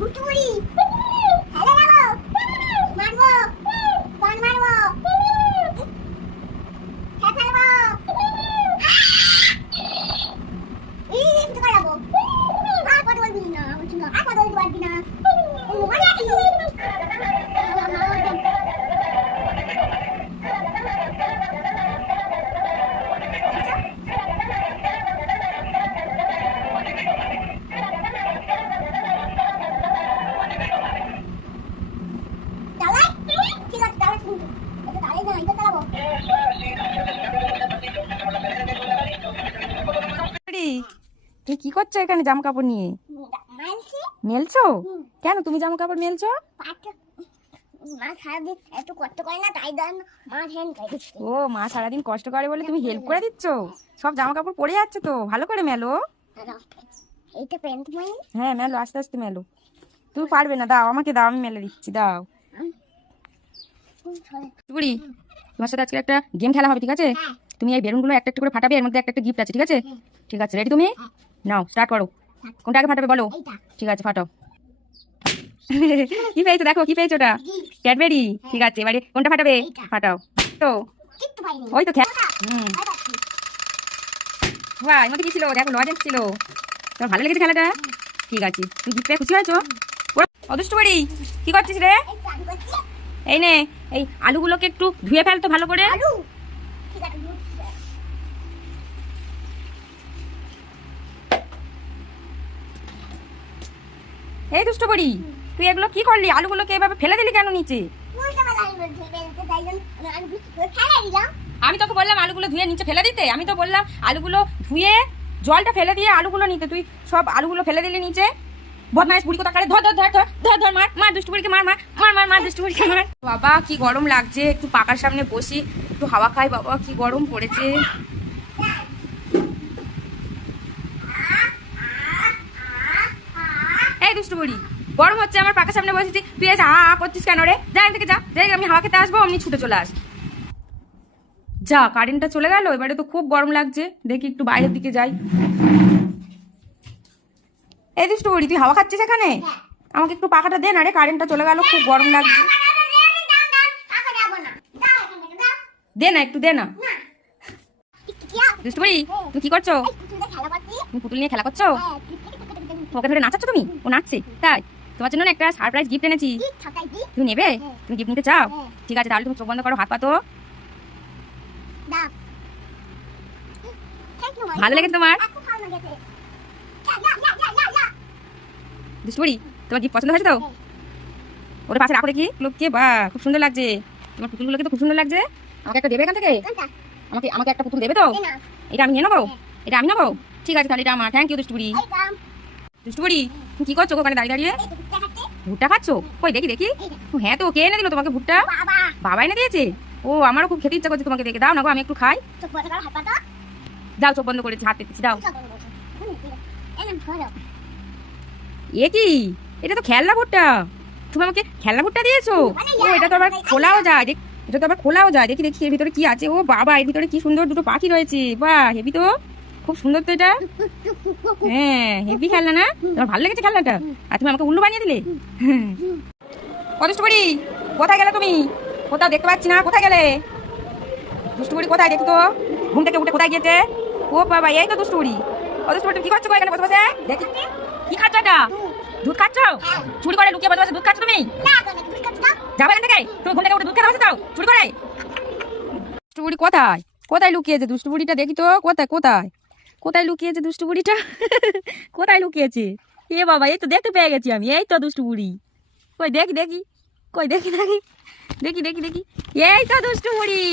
মুটুরি হেলে যাবো মারবো কোন মারবো খেতালবো এই তো করাবো আর কথা বলবি না বুঝছো আর কথা বলতে পারবি না মানে আছে তুমি কি করছো এখানে জামা কাপড় নিয়ে? মেলছো কেন? তুমি জামা কাপড় মেলছো? ও মা সারাদিন কষ্ট করে বলে তুমি হেল্প করে দিচ্ছ? সব জামা কাপড় পরে যাচ্ছে তো, ভালো করে মেলো। হ্যাঁ মেলো, আস্তে আস্তে মেলো। তুমি পারবে না, দাও আমাকে দাও, আমি মেলে দিচ্ছি, দাও। বুড়ি, তোমার সাথে আজকে একটা গেম খেলা হবে, ঠিক আছে? তুমি এই বেলুনগুলো একটা একটা করে ফাটাবে, এর মধ্যে একটা একটা গিফট আছে, ঠিক আছে? ঠিক আছে, রেডি তুমি? নাও স্টার্ট করো। কোনটা আগে ফাটাবে বলো? ঠিক আছে, ফাটাও। কি পেয়েছো দেখো, কি পেয়েছো? ওটা ক্যাডবেরি। ঠিক আছে, এবারে কোনটা ফাটাবে? ফাটাও তো। ওই তো বাহ, এর মধ্যে কি ছিল দেখো? লজেন্স ছিল। তোমার ভালো লেগেছে খেলাটা? ঠিক আছে, তুমি গিফট পেয়ে খুশি হয়েছো? অদুষ্ট বাড়ি কি করছিস রে? এই নে, এই আলুগুলোকে একটু ধুয়ে ফেল তো ভালো করে। এই দুষ্ট বড়ি, তুই এগুলো কি করলি? আলুগুলোকে এভাবে ফেলে দিলি কেন নিচে? আমি তোকে বললাম আলুগুলো ধুয়ে নিচে ফেলে দিতে। আমি তো বললাম আলুগুলো ধুয়ে জলটা ফেলে দিয়ে আলুগুলো নিতে, তুই সব আলুগুলো ফেলে দিলি নিচে। বদমাইশ বুড়ি কোথাকারে! ধর ধর ধর ধর ধর ধর, মার মার দুষ্টু বুড়িকে, মার মার মার মার মার দুষ্টু বুড়িকে মার। বাবা কি গরম লাগছে, একটু পাকার সামনে বসি, একটু হাওয়া খাই। বাবা কি গরম পড়েছে। এই দুষ্টু বুড়ি, গরম হচ্ছে, আমার পাকার সামনে বসেছি, তুই এসে করছিস কেন রে? যা এখান থেকে যা, যাই, আমি হাওয়া খেতে আসবো, অমনি ছুটে চলে আস। যা, কারেন্টটা চলে গেল। এবারে তো খুব গরম লাগছে, দেখি একটু বাইরের দিকে যাই। এই দুষ্টু বুড়ি, তুই হাওয়া খাচ্ছিস এখানে? আমাকে একটু পাখাটা দে না রে, কারেন্টটা চলে গেল, খুব গরম লাগছে। দে না, একটু দে না। দুষ্টু বুড়ি, তুমি কি করছো? তুমি পুতুল নিয়ে খেলা করছো? ওকে ধরে নাচাচ্ছো তুমি? ও নাচছে তাই? তোমার জন্য একটা সারপ্রাইজ গিফট এনেছি, তুমি নেবে? তুমি গিফট নিতে চাও? ঠিক আছে, তাহলে তুমি চোখ বন্ধ করো, হাত পাতো। ভালো লেগেছে তোমার? দুষ্টুরি, তোমার গিফট পছন্দ হয়েছে তো? ওটা পাশে রাখো দেখি লোককে। বাহ, খুব সুন্দর লাগছে তোমার পুতুলগুলোকে, তো খুব সুন্দর লাগছে। আমাকে একটা দেবে এখান থেকে? আমাকে আমাকে একটা পুতুল দেবে তো? এটা আমি নিয়ে নেবো? এটা আমি নেবো? ঠিক আছে, তাহলে এটা আমার। Thank you দুষ্টুরি। দুষ্টুরি, তুমি কি করছো ওখানে দাঁড়িয়ে দাঁড়িয়ে? ভুট্টা খাচ্ছো? কই দেখি দেখি। হ্যাঁ তো, কে এনে দিল তোমাকে ভুট্টা? বাবা এনে দিয়েছে? ও, আমারও খুব খেতে ইচ্ছা করছে তোমাকে দেখে। দাও না গো, আমি একটু খাই। যাও, চোখ বন্ধ করেছি, হাত পেতেছি, দাও। এ কি? এটা তো খেলনা ভুট্টা। তুমি আমাকে খেলনা ভুট্টা দিয়েছো? ও, এটা তো আবার খোলাও যায়। এটা তো আবার খোলাও যায়। দেখি দেখি এর ভিতরে কি আছে। ও বাবা, এর ভিতরে কি সুন্দর দুটো পাখি রয়েছে। বাহ, হেভি তো, খুব সুন্দর তো এটা। হ্যাঁ, হেভি খেলনা না? তোমার ভালো লেগেছে খেলনাটা? আর তুমি আমাকে উল্লু বানিয়ে দিলে। দুষ্টু বুড়ি, কোথায় গেলে তুমি? কোথাও দেখতে পাচ্ছি না, কোথায় গেলে? দুষ্টু বুড়ি কোথায়? দেখি তো, ঘুম থেকে উঠে কোথায় গিয়েছে? ও বাবা, এই তো দুষ্টু বুড়ি। ও দুষ্টু বুড়ি, কি করছো এখানে বসে বসে? দেখি কি খাচ্ছ এটা? দুধ খাচ্ছ? চুরি করে লুকিয়ে বসে বসে দুধ খাচ্ছ তুমি? যাবে এখান থেকে, তুমি ঘুম থেকে উঠে দুধ খেতে বসে যাও চুরি করে। দুষ্টু বুড়ি কোথায়? কোথায় লুকিয়েছে দুষ্টু বুড়িটা? দেখি তো, কোথায় কোথায় কোথায় লুকিয়েছে দুষ্টু বুড়িটা? কোথায় লুকিয়েছে? এ বাবা, এই তো দেখতে পেয়ে গেছি আমি। এই তো দুষ্টু বুড়ি। কই দেখি দেখি, কই দেখি দেখি দেখি দেখি দেখি, এই তো দুষ্টু বুড়ি।